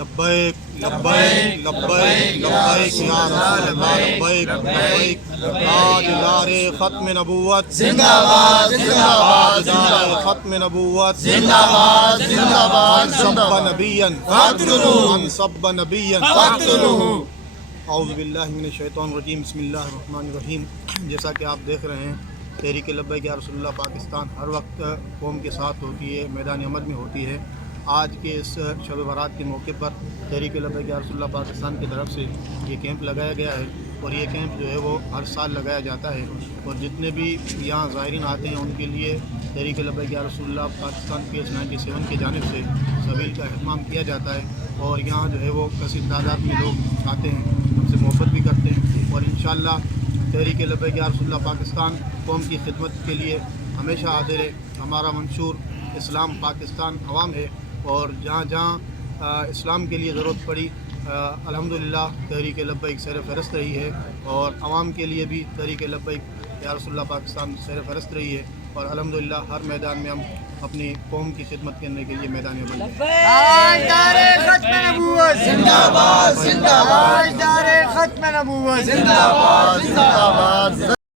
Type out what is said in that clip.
لبیک لبیک لبیک لبیک یا رسول اللہ لبیک لبیک تاج دار ختم نبوت زندہ باد زندہ باد تاج ختم نبوت زندہ باد زندہ باد سب نبیا فاقتلوه من سب نبیا فاقتلوه اعوذ باللہ من الشیطان الرجیم بسم اللہ الرحمن الرحیم۔ جیسا کہ آپ دیکھ رہے ہیں تحریک لبیک یا رسول اللہ پاکستان ہر وقت قوم کے ساتھ ہوتی ہے، میدان عمل میں ہوتی ہے۔ آج کے اس شب برات کے موقع پر تحریک لبیک یا رسول اللہ پاکستان کی طرف سے یہ کیمپ لگایا گیا ہے، اور یہ کیمپ جو ہے وہ ہر سال لگایا جاتا ہے، اور جتنے بھی یہاں زائرین آتے ہیں ان کے لیے تحریک لبیک یا رسول اللہ پاکستان PH 97 کی جانب سے سبیل کا اہتمام کیا جاتا ہے، اور یہاں جو ہے وہ کثیر تعداد میں لوگ آتے ہیں، ان سے محبت بھی کرتے ہیں، اور انشاءاللہ تحریک لبیک یا رسول اللہ پاکستان قوم کی خدمت کے لیے ہمیشہ حاضر ہے۔ ہمارا منشور اسلام پاکستان عوام ہے، اور جہاں جہاں اسلام کے لیے ضرورت پڑی الحمدللہ تحریک لبیک سیر فہرست رہی ہے، اور عوام کے لیے بھی تحریک لبیک یا رسول اللہ پاکستان سیر فہرست رہی ہے، اور الحمدللہ ہر میدان میں ہم اپنی قوم کی خدمت کرنے کے لیے میدان میں بنے۔ تاجدار ختم نبوت زندہ باد زندہ باد، تاجدار ختم نبوت زندہ باد زندہ باد۔